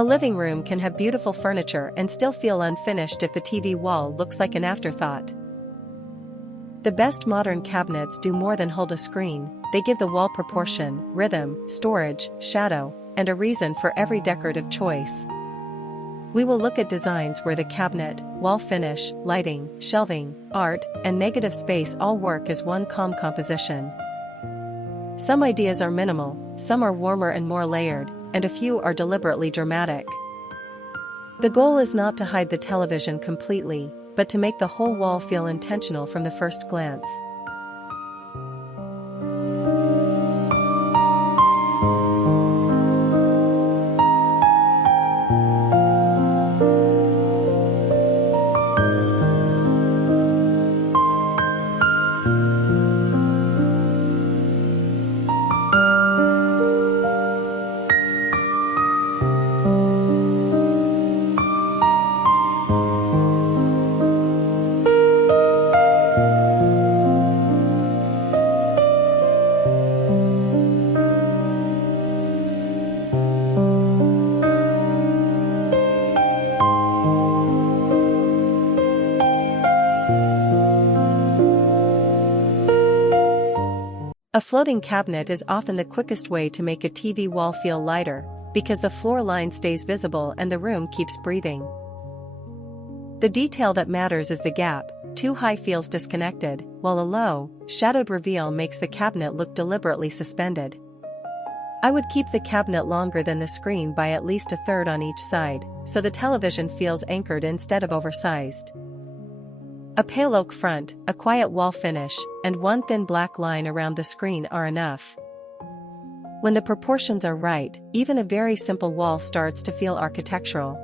A living room can have beautiful furniture and still feel unfinished if the TV wall looks like an afterthought. The best modern cabinets do more than hold a screen, they give the wall proportion, rhythm, storage, shadow, and a reason for every decorative choice. We will look at designs where the cabinet, wall finish, lighting, shelving, art, and negative space all work as one calm composition. Some ideas are minimal, some are warmer and more layered, and a few are deliberately dramatic. The goal is not to hide the television completely, but to make the whole wall feel intentional from the first glance. A floating cabinet is often the quickest way to make a TV wall feel lighter, because the floor line stays visible and the room keeps breathing. The detail that matters is the gap. Too high feels disconnected, while a low, shadowed reveal makes the cabinet look deliberately suspended. I would keep the cabinet longer than the screen by at least a third on each side, so the television feels anchored instead of oversized. A pale oak front, a quiet wall finish, and one thin black line around the screen are enough. When the proportions are right, even a very simple wall starts to feel architectural.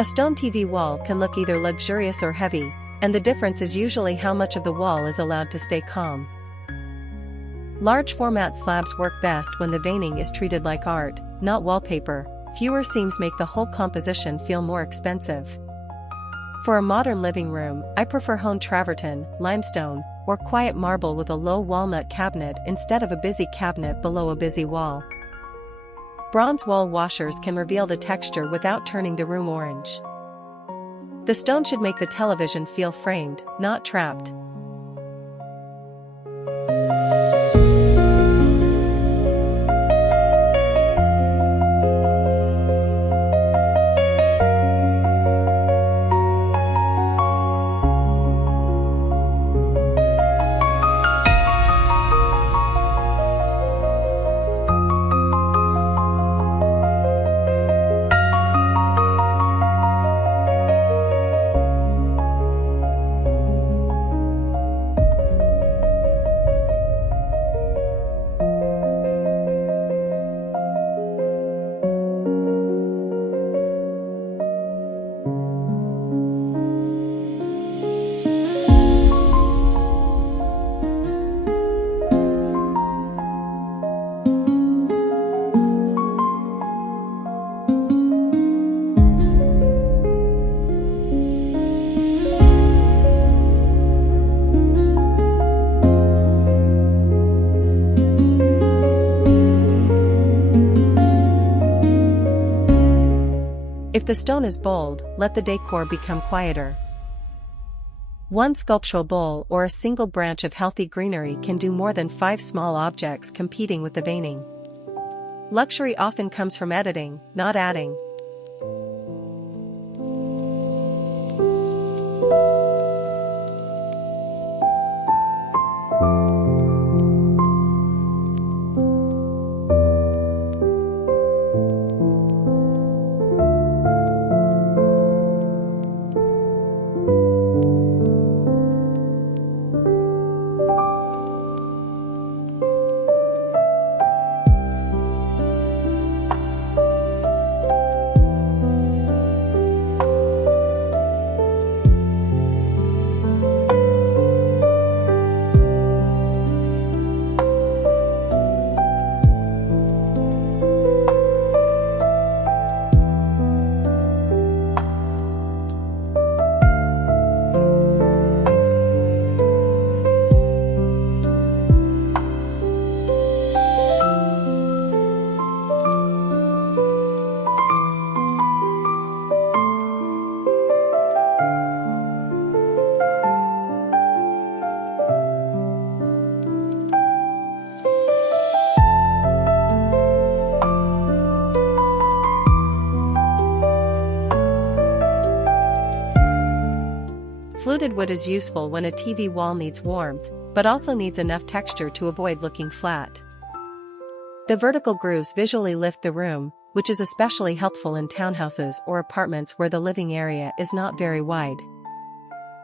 A stone TV wall can look either luxurious or heavy, and the difference is usually how much of the wall is allowed to stay calm. Large format slabs work best when the veining is treated like art, not wallpaper. Fewer seams make the whole composition feel more expensive. For a modern living room, I prefer honed travertine, limestone, or quiet marble with a low walnut cabinet instead of a busy cabinet below a busy wall. Bronze wall washers can reveal the texture without turning the room orange. The stone should make the television feel framed, not trapped. If the stone is bold, let the decor become quieter. One sculptural bowl or a single branch of healthy greenery can do more than 5 small objects competing with the veining. Luxury often comes from editing, not adding. Fluted wood is useful when a TV wall needs warmth, but also needs enough texture to avoid looking flat. The vertical grooves visually lift the room, which is especially helpful in townhouses or apartments where the living area is not very wide.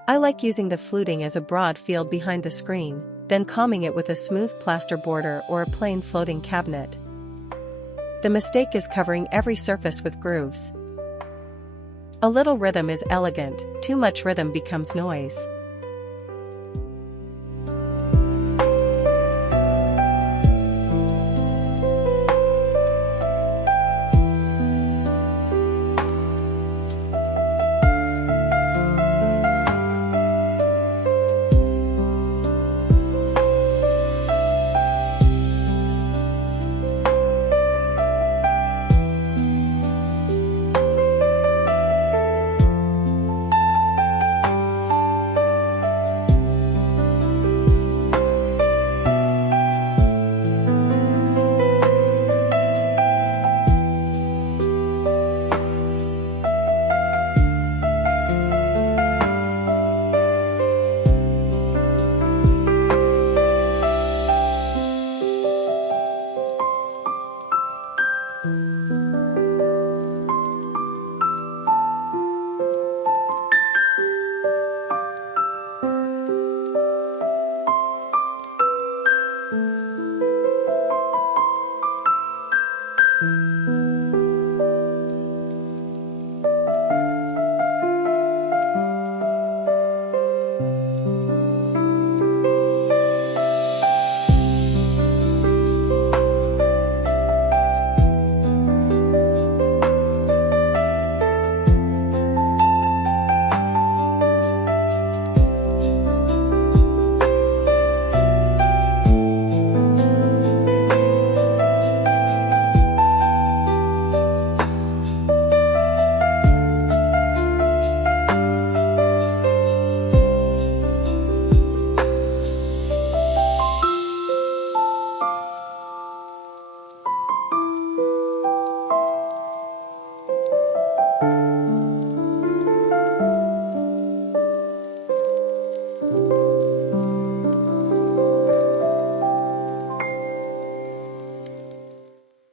I like using the fluting as a broad field behind the screen, then calming it with a smooth plaster border or a plain floating cabinet. The mistake is covering every surface with grooves. A little rhythm is elegant, too much rhythm becomes noise.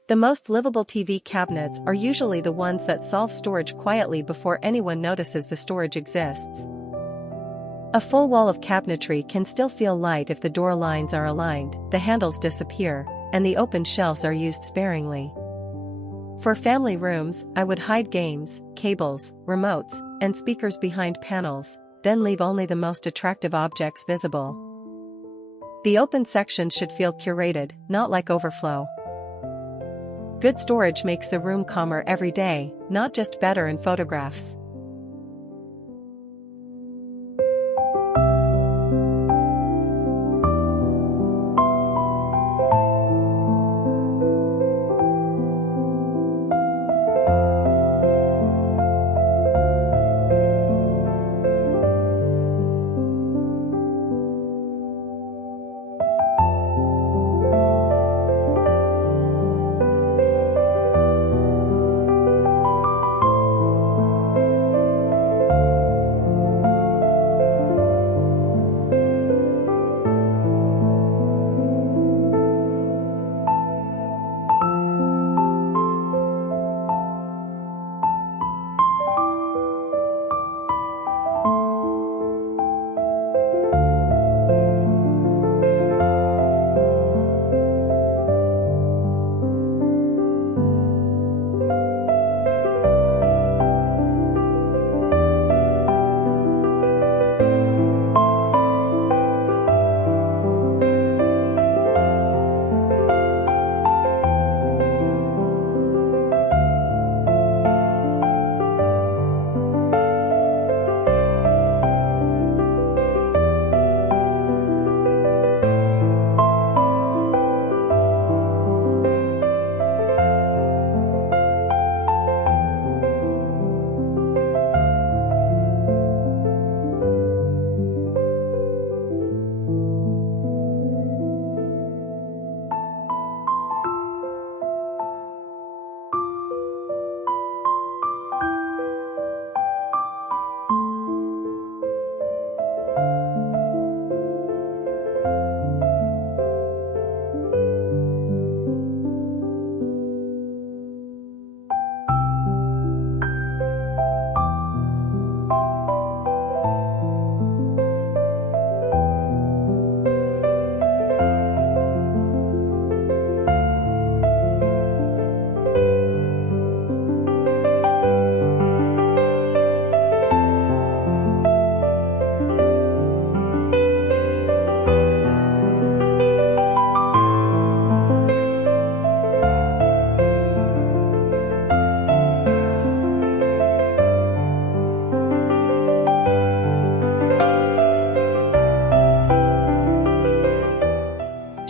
The most livable TV cabinets are usually the ones that solve storage quietly before anyone notices the storage exists. A full wall of cabinetry can still feel light if the door lines are aligned, the handles disappear, and the open shelves are used sparingly. For family rooms, I would hide games, cables, remotes, and speakers behind panels, then leave only the most attractive objects visible. The open section should feel curated, not like overflow. Good storage makes the room calmer every day, not just better in photographs.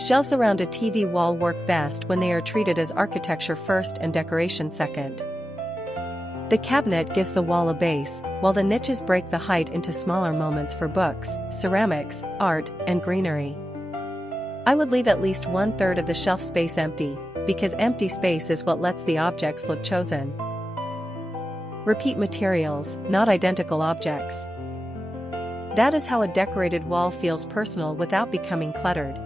Shelves around a TV wall work best when they are treated as architecture first and decoration second. The cabinet gives the wall a base, while the niches break the height into smaller moments for books, ceramics, art, and greenery. I would leave at least 1/3 of the shelf space empty, because empty space is what lets the objects look chosen. Repeat materials, not identical objects. That is how a decorated wall feels personal without becoming cluttered.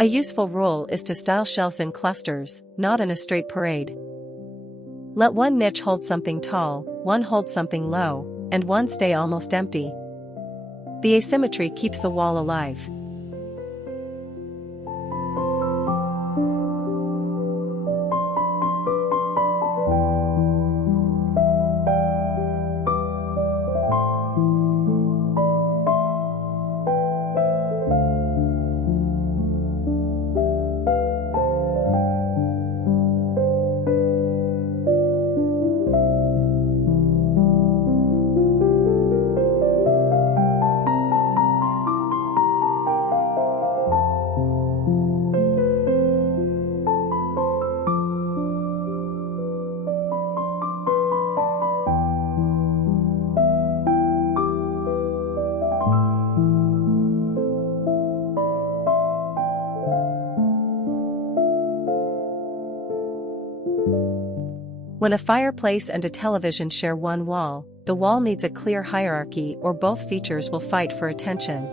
A useful rule is to style shelves in clusters, not in a straight parade. Let one niche hold something tall, one hold something low, and one stay almost empty. The asymmetry keeps the wall alive. When a fireplace and a television share one wall, the wall needs a clear hierarchy or both features will fight for attention.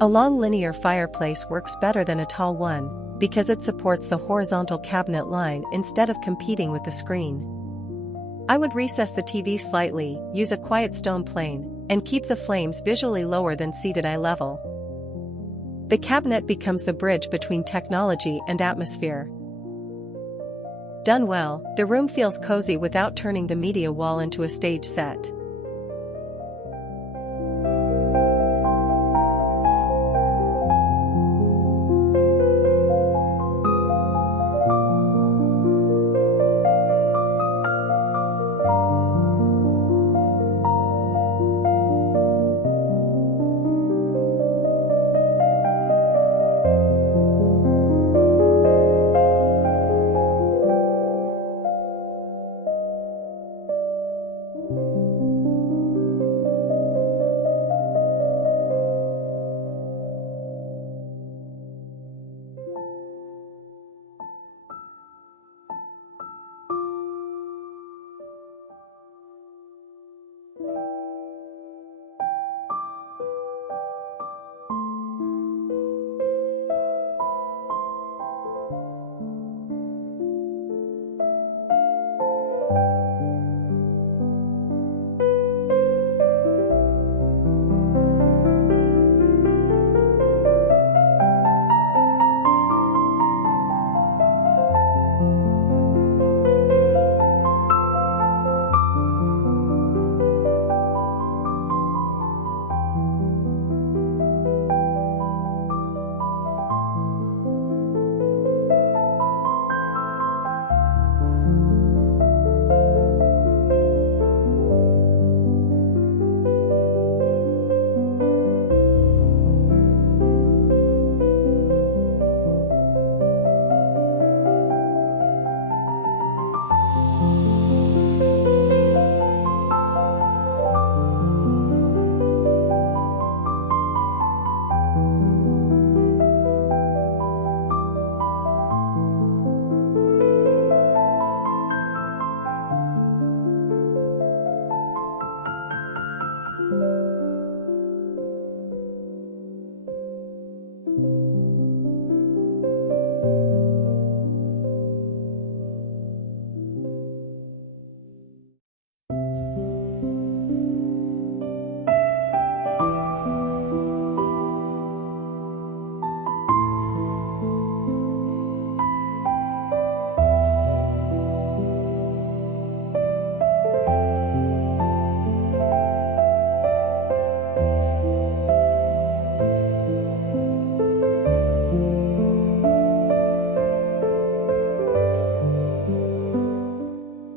A long linear fireplace works better than a tall one, because it supports the horizontal cabinet line instead of competing with the screen. I would recess the TV slightly, use a quiet stone plane, and keep the flames visually lower than seated eye level. The cabinet becomes the bridge between technology and atmosphere. Done well, the room feels cozy without turning the media wall into a stage set.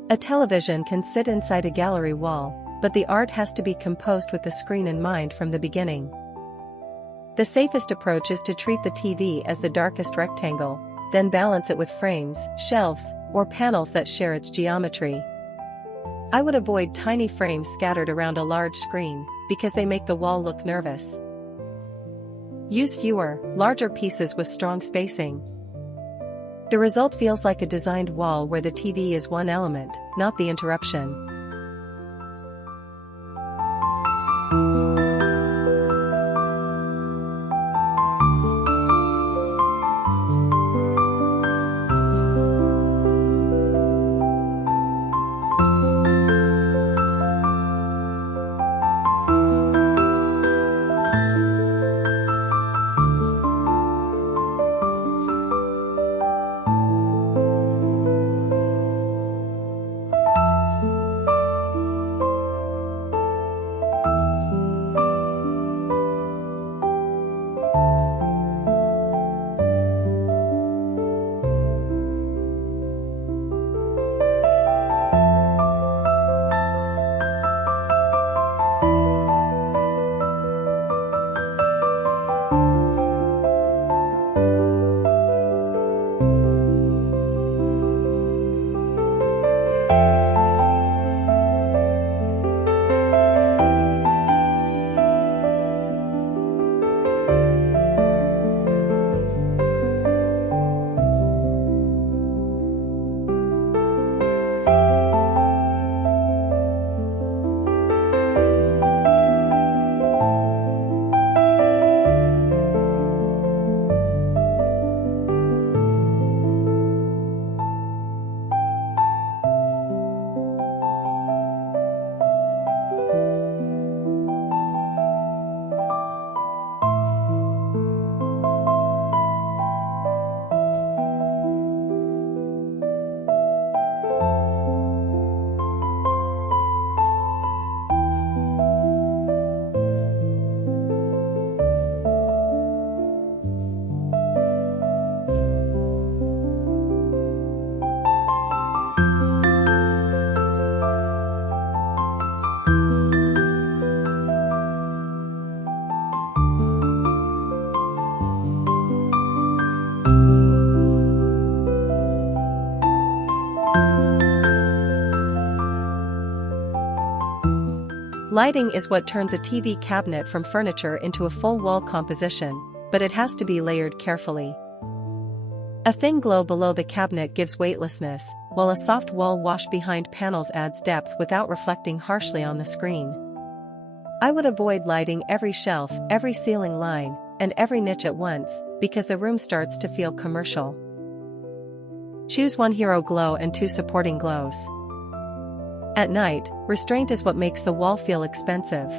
A television can sit inside a gallery wall, but the art has to be composed with the screen in mind from the beginning. The safest approach is to treat the TV as the darkest rectangle, then balance it with frames, shelves, or panels that share its geometry. I would avoid tiny frames scattered around a large screen, because they make the wall look nervous. Use fewer, larger pieces with strong spacing. The result feels like a designed wall where the TV is one element, not the interruption. Lighting is what turns a TV cabinet from furniture into a full wall composition, but it has to be layered carefully. A thin glow below the cabinet gives weightlessness, while a soft wall wash behind panels adds depth without reflecting harshly on the screen. I would avoid lighting every shelf, every ceiling line, and every niche at once, because the room starts to feel commercial. Choose one hero glow and two supporting glows. At night, restraint is what makes the wall feel expensive.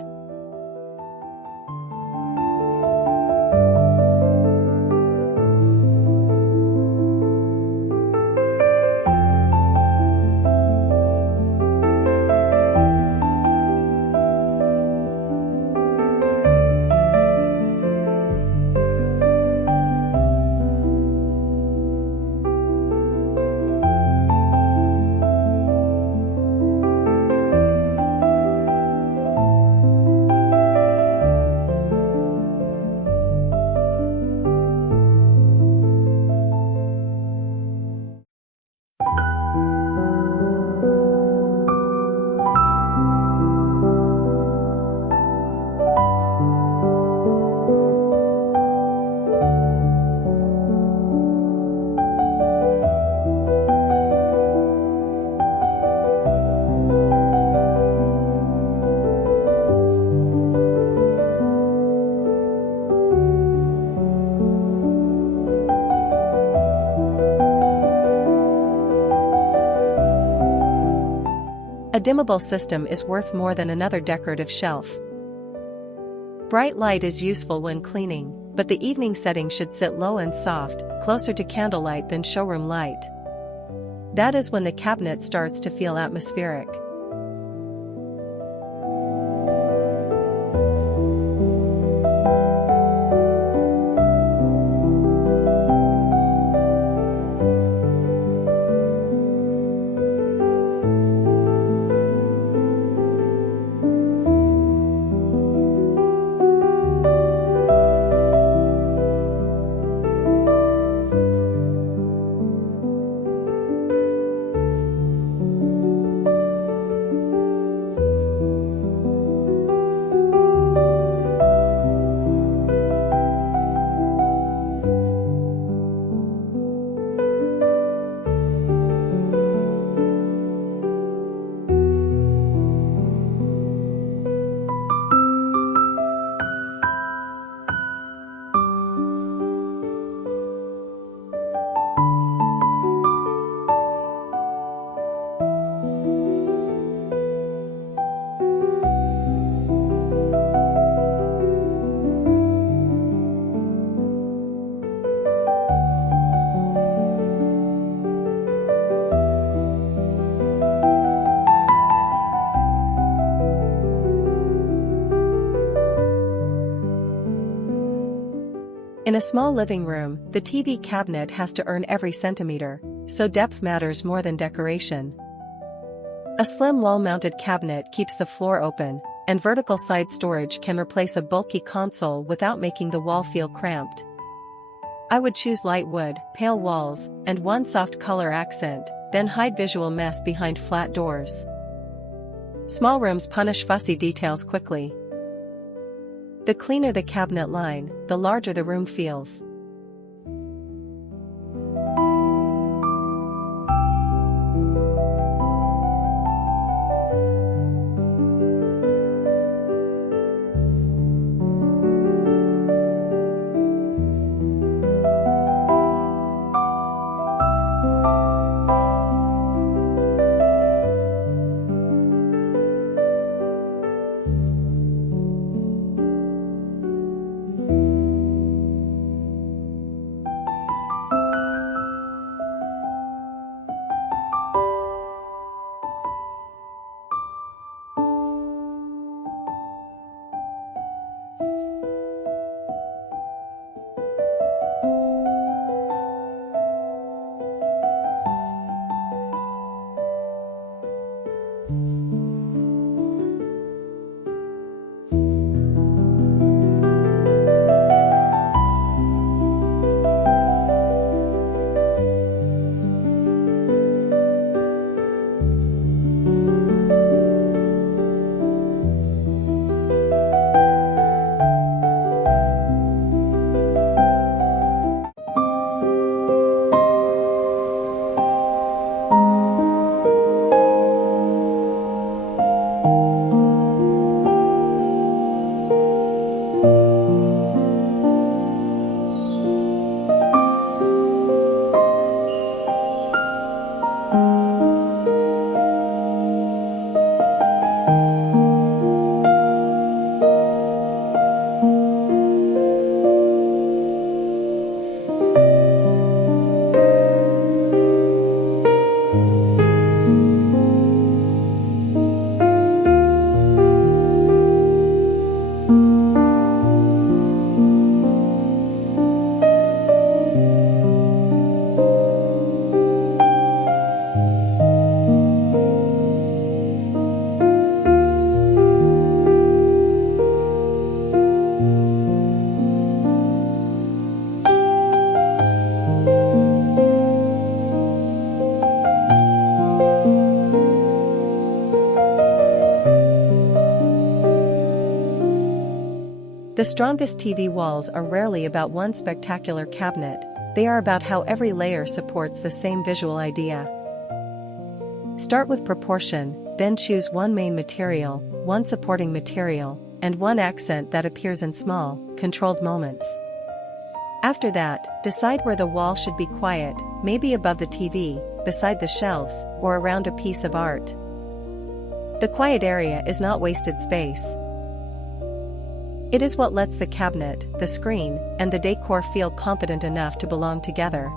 A dimmable system is worth more than another decorative shelf. Bright light is useful when cleaning, but the evening setting should sit low and soft, closer to candlelight than showroom light. That is when the cabinet starts to feel atmospheric. In a small living room, the TV cabinet has to earn every centimeter, so depth matters more than decoration. A slim wall-mounted cabinet keeps the floor open, and vertical side storage can replace a bulky console without making the wall feel cramped. I would choose light wood, pale walls, and one soft color accent, then hide visual mess behind flat doors. Small rooms punish fussy details quickly. The cleaner the cabinet line, the larger the room feels. The strongest TV walls are rarely about one spectacular cabinet, they are about how every layer supports the same visual idea. Start with proportion, then choose one main material, one supporting material, and one accent that appears in small, controlled moments. After that, decide where the wall should be quiet, maybe above the TV, beside the shelves, or around a piece of art. The quiet area is not wasted space. It is what lets the cabinet, the screen, and the decor feel confident enough to belong together.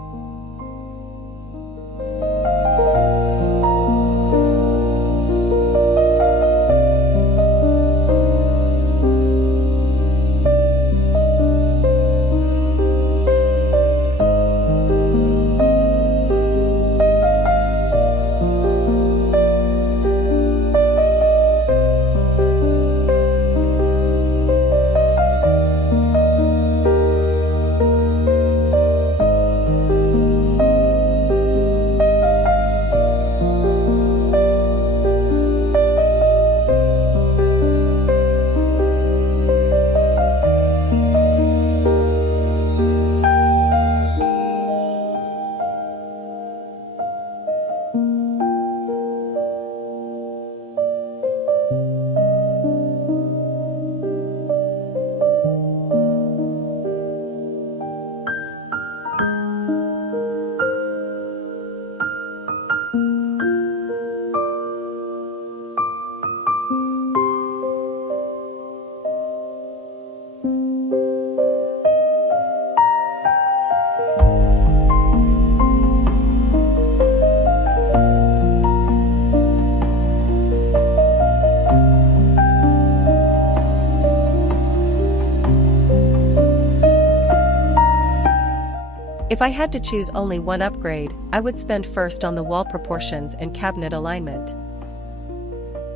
If I had to choose only one upgrade, I would spend first on the wall proportions and cabinet alignment.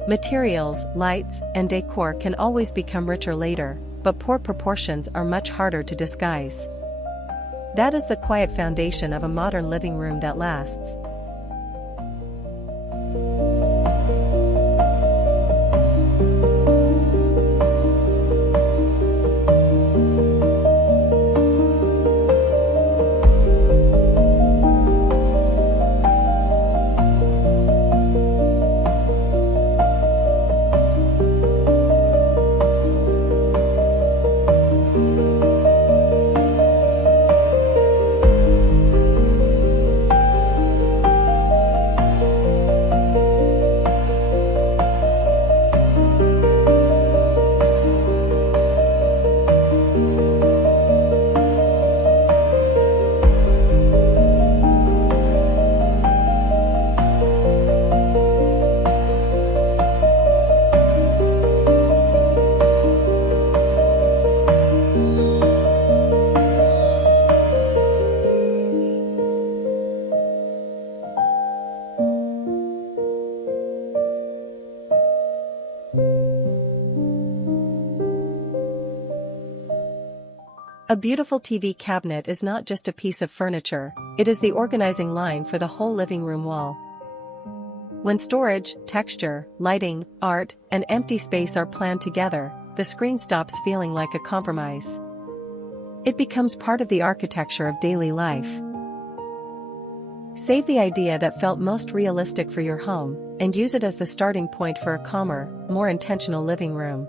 Materials, lights, and decor can always become richer later, but poor proportions are much harder to disguise. That is the quiet foundation of a modern living room that lasts. A beautiful TV cabinet is not just a piece of furniture, it is the organizing line for the whole living room wall. When storage, texture, lighting, art, and empty space are planned together, the screen stops feeling like a compromise. It becomes part of the architecture of daily life. Save the idea that felt most realistic for your home, and use it as the starting point for a calmer, more intentional living room.